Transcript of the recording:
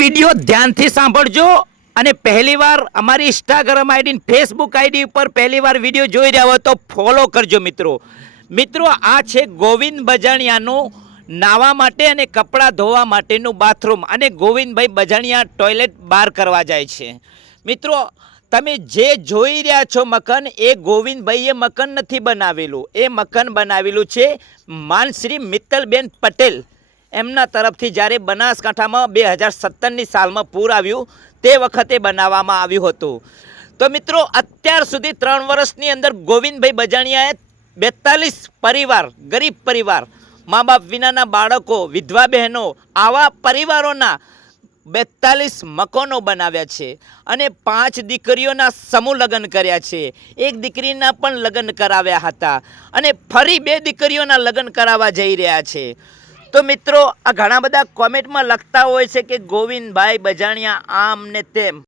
Video ધ્યાનથી સાંભળજો અને પહેલીવાર અમારી ઇન્સ્ટાગ્રામ આઈડી ફેસબુક આઈડી ઉપર પહેલીવાર વિડીયો જોઈ રહ્યા હોય તો ફોલો કરજો મિત્રો. મિત્રો આ છે ગોવિંદ બજાણિયાનું નાવા માટે અને કપડાં ધોવા માટેનું બાથરૂમ અને ગોવિંદભાઈ બજાણિયા ટોયલેટ બહાર કરવા જાય છે. મિત્રો તમે જે જોઈ રહ્યા છો મકાન એ ગોવિંદભાઈએ મકાન નથી બનાવેલું, એ મકાન બનાવેલું છે માનશ્રી મિત્તલબેન પટેલ એમના તરફથી. જ્યારે બનાસકાંઠામાં 2017ની સાલમાં પૂર આવ્યું તે વખતે બનાવવામાં આવ્યું હતું. તો મિત્રો અત્યાર સુધી 3 વર્ષની અંદર ગોવિંદભાઈ બજાણિયાએ 42 પરિવાર, ગરીબ પરિવાર, મા બાપ વિનાના બાળકો, વિધવા બહેનો, આવા પરિવારોના 42 મકાનો બનાવ્યા છે અને 5 દીકરીઓના સમૂહ લગ્ન કર્યા છે. એક દીકરીના પણ લગ્ન કરાવ્યા હતા અને ફરી 2 દીકરીઓના લગ્ન કરાવવા જઈ રહ્યા છે. તો મિત્રો આ ઘણા બધા કોમેન્ટમાં લખતા હોય છે કે ગોવિંદભાઈ બજાણિયા આમ ને તેમ.